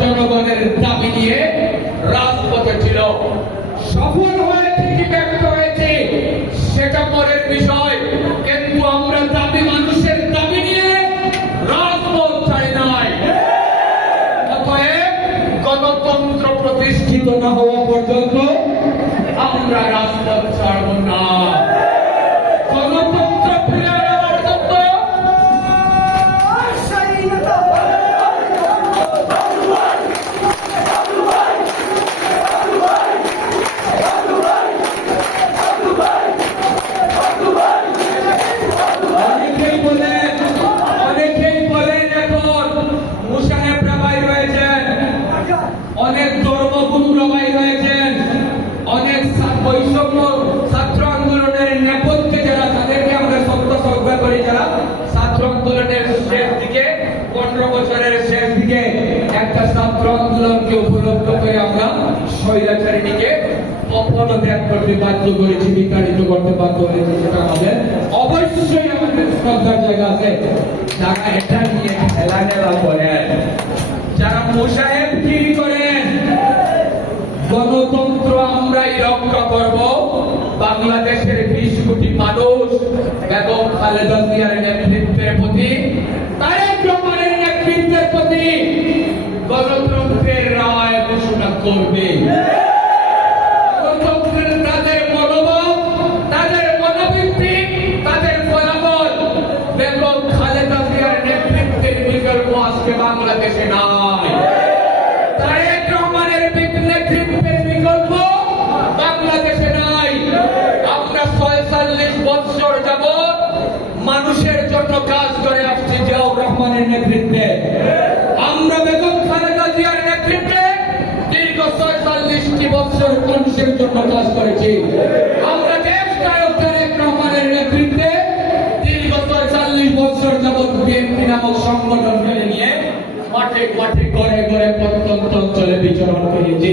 জনগণের দাবি নিয়ে রাজপথে ছিল। সফল হয়েছে কি ব্যক্ত হয়েছে, সেটা পরের বিষয়। কিন্তু আমরা দাবি, মানুষের দাবি নিয়ে রাজপথ ছাড়ি নাই। অতএব গণতন্ত্র প্রতিষ্ঠিত না হওয়া পর্যন্ত আমরা রাজপথ ছাড়ব না। অনেক ধর্মগুরু রাবাই রয়েছেন অনেক বৈষম্য ছাত্র আন্দোলনের নেপথ্যে যারা, তাদেরকে আমরা সত্য শ্রদ্ধা করি যারা। ছাত্র আন্দোলনের শেষ দিকে, পনেরো বছরের শেষ দিকে একটা ছাত্র আন্দোলনকে উপলব্ধ করে আমরা স্বৈরাচারীটিকে অপনত্যাগ করতে বাধ্য করেছি, বিতাড়িত করতে বাধ্য হয়েছি সেটা আমাদের অবশ্যই আমাদের শ্রদ্ধার জায়গা আছে। যারা এটা নিয়ে খেলা নেলা করেন যারা গিরি করেন গণতন্ত্র আমরাই রক্ষা করব। বাংলাদেশের বিশ কোটি মানুষ বেগম খালেদা জিয়ার নেতৃত্বের প্রতি, তারেক রহমানের নেতৃত্বের প্রতি গণতন্ত্রের রায় ঘোষণা করবে। গণতন্ত্রের তাদের রহমানের নেতৃত্বে। আমরা বেগম খালেদা জিয়ার নেতৃত্বে দীর্ঘ ছয়চল্লিশটি বৎসর মানুষের জন্য কাজ করেছি। আমরা দেশ নায়ক তারেক রহমানের নেতৃত্বে দীর্ঘ ছয়চল্লিশ বৎসর যাবৎ বিএনপি নামক সংগঠন মেনে নিয়ে মাঠে মাঠে ঘরে ঘরে প্রত্যন্ত অঞ্চলে বিচরণ করেছি।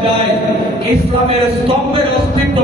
যায় ইসলামের স্তম্ভের অস্তিত্ব